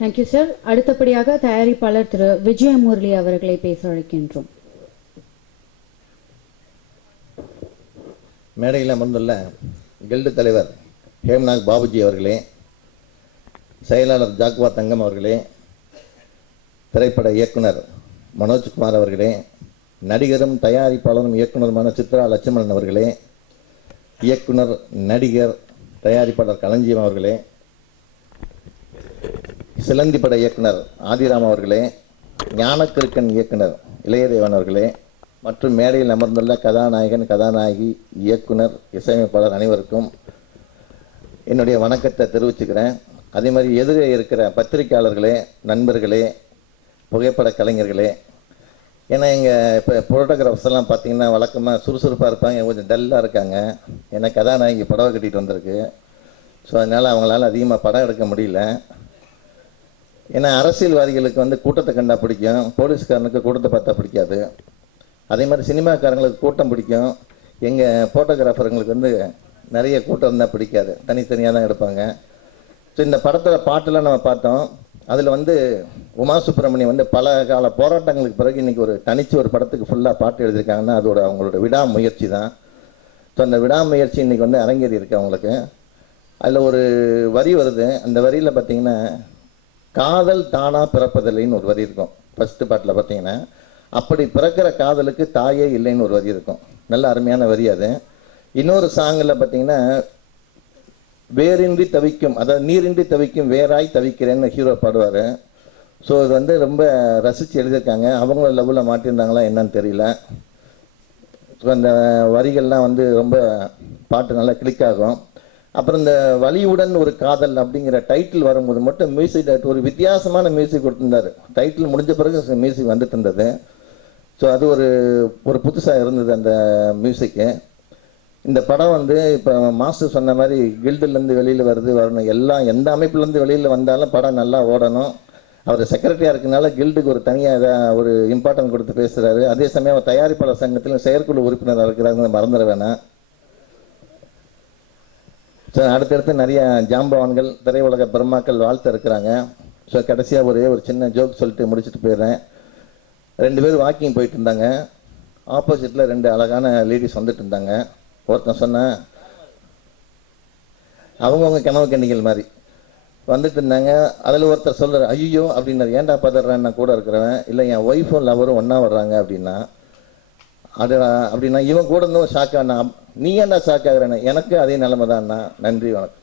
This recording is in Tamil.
Thank you sir. அடுத்தபடியாக தயாரிப்பாளர் திரு விஜயமுரளி அவர்களை பேச அழைக்கின்றோம். மேடையில் அமர்ந்துள்ள கில்டு தலைவர் ஹேம்நாத் பாபுஜி அவர்களே, செயலாளர் ஜாக்வா தங்கம் அவர்களே, திரைப்பட இயக்குனர் மனோஜ்குமார் அவர்களே, நடிகரும் தயாரிப்பாளரும் இயக்குனருமான சித்ரா லட்சுமணன் அவர்களே, இயக்குனர் நடிகர் தயாரிப்பாளர் களஞ்சியம் அவர்களே, சிலந்தி பட இயக்குனர் ஆதிராம் அவர்களே, ஞானக்கிருக்கன் இயக்குனர் இளையதேவன் அவர்களே மற்றும் மேடையில் அமர்ந்துள்ள கதாநாயகன், கதாநாயகி, இயக்குனர், இசையமைப்பாளர் அனைவருக்கும் என்னுடைய வணக்கத்தை தெரிவிச்சுக்கிறேன். அதே மாதிரி எதிரே இருக்கிற பத்திரிகையாளர்களே, நண்பர்களே, புகைப்பட கலைஞர்களே, ஏன்னா எங்கள் இப்போ ஃபோட்டோகிராஃபர்ஸ் எல்லாம் பார்த்தீங்கன்னா வழக்கமாக சுறுசுறுப்பாக இருப்பாங்க, கொஞ்சம் டல்லாக இருக்காங்க. ஏன்னா கதாநாயகி புடவை கட்டிகிட்டு வந்திருக்கு. ஸோ அதனால் அவங்களால அதிகமாக படம் எடுக்க முடியல. ஏன்னா அரசியல்வாதிகளுக்கு வந்து கூட்டத்தை கண்டா பிடிக்கும், போலீஸ்காரனுக்கு கூட்டத்தை பார்த்தா பிடிக்காது. அதே மாதிரி சினிமாக்காரங்களுக்கு கூட்டம் பிடிக்கும். எங்கள் ஃபோட்டோகிராஃபருங்களுக்கு வந்து நிறைய கூட்டம் இருந்தால் பிடிக்காது, தனித்தனியாக தான் எடுப்பாங்க. ஸோ இந்த படத்தில் பாட்டெல்லாம் நம்ம பார்த்தோம். அதில் வந்து உமா சுப்பிரமணியம் வந்து பல கால போராட்டங்களுக்கு பிறகு இன்றைக்கி ஒரு தனிச்சு ஒரு படத்துக்கு ஃபுல்லாக பாட்டு எழுதியிருக்காங்கன்னா அதோட அவங்களோட விடாமுயற்சி தான். ஸோ அந்த விடாமுயற்சி இன்றைக்கி வந்து அரங்கேறி இருக்கு அவங்களுக்கு. அதில் ஒரு வரி வருது. அந்த வரியில் பார்த்தீங்கன்னா காதல் தானாக பிறப்பதில்லைன்னு ஒரு வரி இருக்கும். ஃபஸ்ட்டு பாட்டில் பார்த்தீங்கன்னா அப்படி பிறக்கிற காதலுக்கு தாயே இல்லைன்னு ஒரு வரி இருக்கும். நல்ல அருமையான வரி அது. இன்னொரு சாங்கில் பார்த்தீங்கன்னா வேரின்றி தவிக்கும், அதாவது நீரின்றி தவிக்கும் வேராய் தவிக்கிறேன்னு ஹீரோ பாடுவார். ஸோ இது வந்து ரொம்ப ரசித்து எழுதியிருக்காங்க. அவங்கள லெவலில் மாட்டியிருந்தாங்களா என்னன்னு தெரியல. ஸோ அந்த வரிகள்லாம் வந்து ரொம்ப பாட்டு நல்லா கிளிக் ஆகும். அப்புறம் இந்த வலியுடன் ஒரு காதல் அப்படிங்கிற டைட்டில் வரும்போது மட்டும் மியூசிக் டைரக்டர் ஒரு வித்தியாசமான மியூசிக் கொடுத்துருந்தார். டைட்டில் முடிஞ்ச பிறகு மியூசிக் வந்துட்டு இருந்தது. ஸோ அது ஒரு புதுசாக இருந்தது அந்த மியூசிக்கு. இந்த படம் வந்து இப்போ மாஸ்டர் சொன்ன மாதிரி கில்டுலேருந்து வெளியில் வரணும், எல்லாம் எந்த அமைப்புலேருந்து வெளியில் வந்தாலும் படம் நல்லா ஓடணும். அவர் செக்ரட்டரியாக இருக்கனால கில்டுக்கு ஒரு தனியாக ஒரு இம்பார்ட்டன்ட் கொடுத்து பேசுகிறாரு. அதே சமயம் அவர் தயாரிப்பாளர் சங்கத்திலும் செயற்குழு உறுப்பினராக இருக்கிறாருன்னு மறந்துட வேணாம். ஸோ அடுத்தடுத்து நிறைய ஜாம்பவான்கள், திரையுலக பெருமாக்கள் வாழ்த்து இருக்கிறாங்க. ஸோ கடைசியாக ஒரு சின்ன ஜோக் சொல்லிட்டு முடிச்சுட்டு போயிடுறேன். 2 பேர் வாக்கிங் போயிட்டு இருந்தாங்க. ஆப்போசிட்டில் 2 அழகான லேடிஸ் வந்துட்டு இருந்தாங்க. ஒருத்தன் சொன்னேன், அவங்கவுங்க கனவு கண்ணிகள் மாதிரி வந்துட்டு இருந்தாங்க. அதில் ஒருத்தர் சொல்கிறார், ஐயோ அப்படின்னாரு. ஏன்டா பதறான், நான் கூட இருக்கிறவன். இல்லை என் ஒய்ஃபும் லவரும் ஒன்றா வர்றாங்க அப்படின்னா. அது அப்படின்னா இவன் கூட இருந்தும் ஷாக் ஆனா, நீ ஏன்டா ஷாக் ஆகுறேன்னு. எனக்கு அதே நிலைமை தான். நன்றி, வணக்கம்.